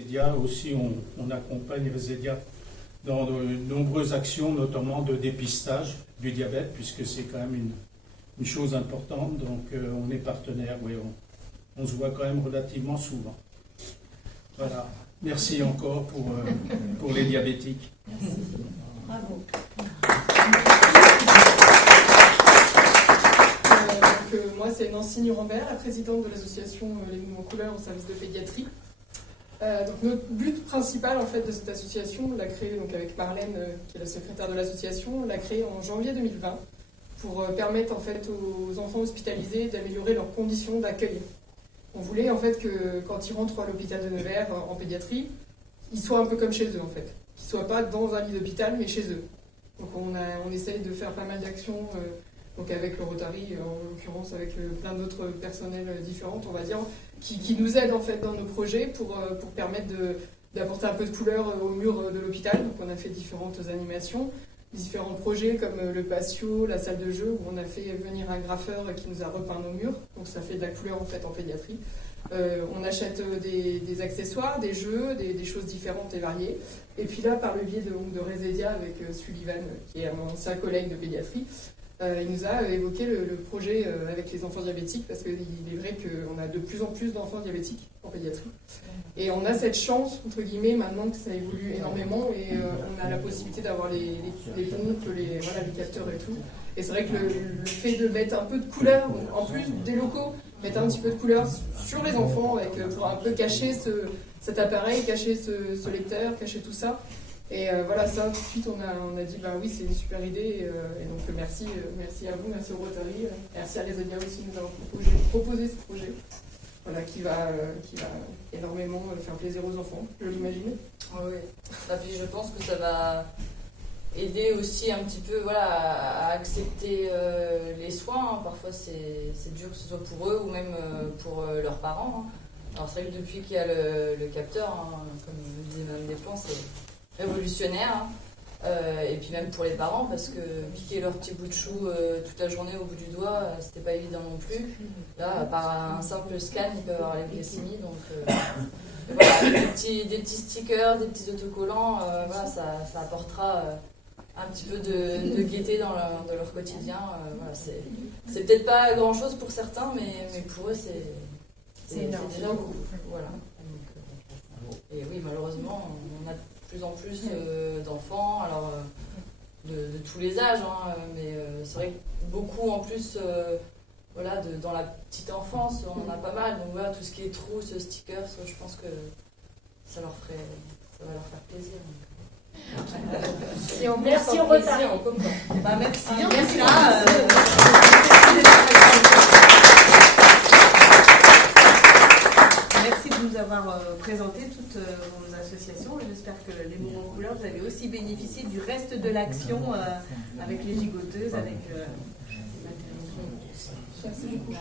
Resedia aussi, on accompagne Resedia dans de nombreuses actions, notamment de dépistage du diabète, puisque c'est quand même une chose importante. Donc on est partenaire, oui, on se voit quand même relativement souvent. Voilà. Merci encore pour les diabétiques. Merci. Bravo. Moi, c'est Nancy Nuremberg, la présidente de l'association Les Mouvements Couleurs au service de pédiatrie. Donc notre but principal en fait de cette association, on l'a créée donc avec Marlène, qui est la secrétaire de l'association, on l'a créée en janvier 2020 pour permettre en fait aux enfants hospitalisés d'améliorer leurs conditions d'accueil. On voulait en fait que quand ils rentrent à l'hôpital de Nevers en pédiatrie, ils soient un peu comme chez eux en fait, qu'ils soient pas dans un lit d'hôpital mais chez eux. Donc on essaye de faire pas mal d'actions. Donc avec le Rotary, en l'occurrence avec plein d'autres personnels différents, on va dire, qui nous aident en fait dans nos projets pour permettre d'apporter un peu de couleur au mur de l'hôpital. Donc on a fait différentes animations, différents projets comme le patio, la salle de jeu, où on a fait venir un graffeur qui nous a repeint nos murs. Donc ça fait de la couleur en fait en pédiatrie. On achète des accessoires, des jeux, des choses différentes et variées. Et puis là, par le biais de Resedia avec Sullivan, qui est mon ancien collègue de pédiatrie, il nous a évoqué le projet avec les enfants diabétiques, parce qu'il est vrai qu'on a de plus en plus d'enfants diabétiques en pédiatrie. Et on a cette chance, entre guillemets, maintenant que ça évolue énormément, et on a la possibilité d'avoir les pompes, les capteurs et tout. Et c'est vrai que le fait de mettre un peu de couleur, en plus des locaux, mettre un petit peu de couleur sur les enfants, pour un peu cacher cet appareil, cacher ce lecteur, cacher tout ça. Et voilà, ça, tout de suite, on a dit, oui, c'est une super idée. Et donc, merci à vous, merci au Rotary, merci à Resedia aussi de nous avoir proposé ce projet, voilà, qui va énormément faire plaisir aux enfants, je l'imagine. Oui, et puis je pense que ça va aider aussi un petit peu à accepter les soins. Parfois, c'est dur que ce soit pour eux ou même pour leurs parents. Alors, c'est vrai que depuis qu'il y a le capteur, comme le disait Mme Despentes, c'est révolutionnaire, et puis même pour les parents, parce que piquer leur petit bout de chou toute la journée au bout du doigt, c'était pas évident non plus. Là, par un simple scan, ils peuvent avoir la glycémie, donc voilà, des petits stickers, des petits autocollants, voilà, ça apportera un petit peu de gaieté dans leur quotidien. Voilà, c'est peut-être pas grand chose pour certains, mais pour eux c'est déjà beaucoup. Voilà. Et oui, malheureusement, on a de plus en plus d'enfants, alors de tous les âges, mais c'est vrai que beaucoup en plus, dans la petite enfance, on en a pas mal. Donc voilà, tout ce qui est trousse, stickers, je pense que ça va leur faire plaisir. Et merci au Rotary. Merci. Merci de nous avoir présenté toutes vos associations. J'espère que les Mouvements Couleurs, vous avez aussi bénéficié du reste de l'action avec les gigoteuses, avec la télévision. Merci beaucoup.